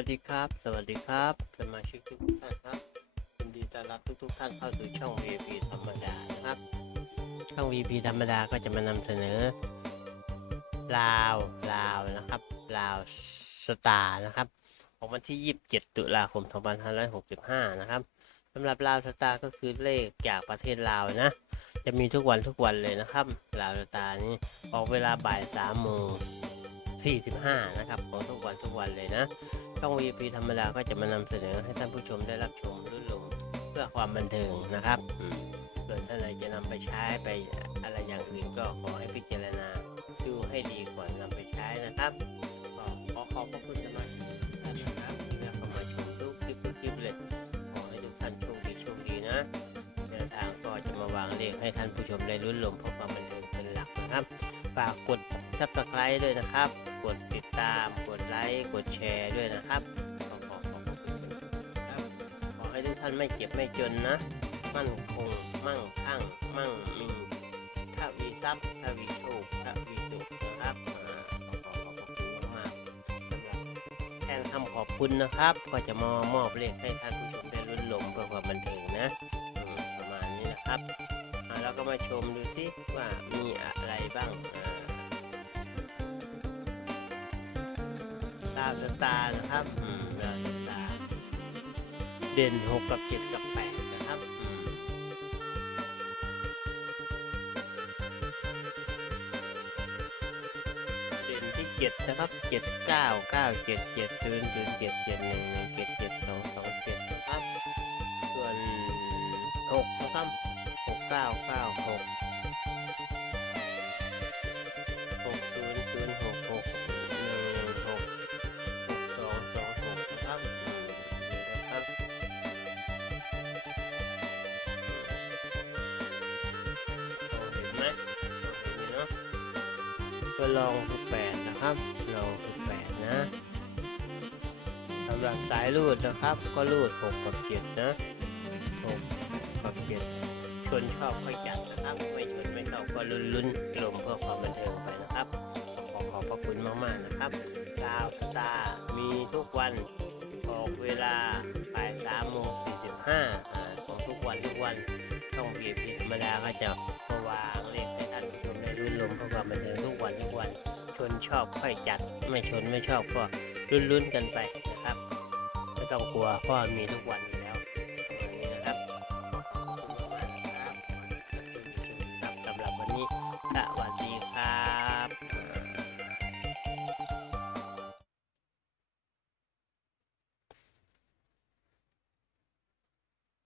วัสดีครับ สวัสดีครับสมาชิกทุกท่านครับยินดีต้อนรับทุกทุกๆท่านเข้าสู่ช่อง VP ธรรมดานะครับ ช่อง VP ธรรมดาก็จะมานำเสนอลาวลาวนะครับลาวสตาร์นะครับของวันที่ 27 ตุลาคม 2565 นะครับสำหรับลาวสตาร์ก็คือเลขจากประเทศลาวนะ จะมีทุกวันทุกวันเลยนะครับลาวสตาร์นี้ออกเวลาบ่าย3โมง 45 นะครับของทุกวันทุกวันเลยนะ ช่อง VP ธรรมดาก็จะมานำเสนอให้ท่านผู้ชมได้รับชมรุ่นหลงเพื่อความบันเทิงนะครับส่วนท่านใดจะนำไปใช้ไปอะไรอย่างอื่นก็ขอให้พิจารณาดูให้ดีก่อนนำไปใช้นะครับก็ขอขอบพระคุณสมาชิกท่านนะครับที่ได้เข้ามาชมทุกคลิปทุกคลิปเลยขอให้ทุกท่านโชคดีโชคดีนะแนวทางก็จะมาวางเลขให้ท่านผู้ชมได้รุ่นหลงเพื่อความบันเทิงเป็นหลักนะครับ ฝากกดซับสไครต์ด้วยนะครับ กดติดตาม กดไลค์ กดแชร์ด้วยนะครับขอขอขอบคุณครับขอให้ทุกท่านไม่เจ็บไม่จนนะ มั่นคง มั่งคั่ง มั่งมีถ้าวีทรัพย์ถ้าวีโชคถ้าวีสุขนะครับอ่าขอขอขอบคุณมากสำหรับแทนคำขอบคุณนะครับ ก็จะมามอบเลขให้ท่านผู้ชมได้รุ่นหลงเพื่อความบันเทิงนะ มาชมดูซิว่ามีอะไรบ้างอ่าสตาร์นะครับอืมดาสตาร์เด่นหกกับเจ็ดกับแปดนะครับอืมเด่นที่เจ็ดนะครับเจ็ดเก้าเก้าเจ็ดเจ็ดศูนย์ศูนย์เจ็ดเจ็ดหนึ่งหนึ่งเจ็ดเจ็ดสองสองเจ็ดนะครับ ส่วนหกนะครับ เก้าเก้าหกหกศูนย์ศูนย์หกหกหนึ่งหนึ่งหกหกสองสองหกนะครับนะครับเห็นไหมเห็นเนาะตัวลองคือแปดนะครับลองคือแปดนะสำหรับสายรูดนะครับ ก็รูดหกกับเจ็ดนะหกกับเจ็ด ชนชอบค่อยจัดนะครับ ไม่ชนไม่ชอบก็ลุ้นลุ้นลมเพื่อความบันเทิงไปนะครับ ขอขอบพระคุณมากๆนะครับดาวตามีทุกวันออกเวลาบ่ายสามโมงสี่สิบห้าของทุกวันทุกวันต้องเบียดธรรมดาก็จะมาวางเลขให้ท่านผู้ชมได้รุ่นลมเพื่อความบันเทิงทุกวันทุกวันชนชอบค่อยจัด ไม่ชนไม่ชอบก็ลุ้นๆกันไปนะครับ ไม่ต้องกลัวเพราะมีทุกวัน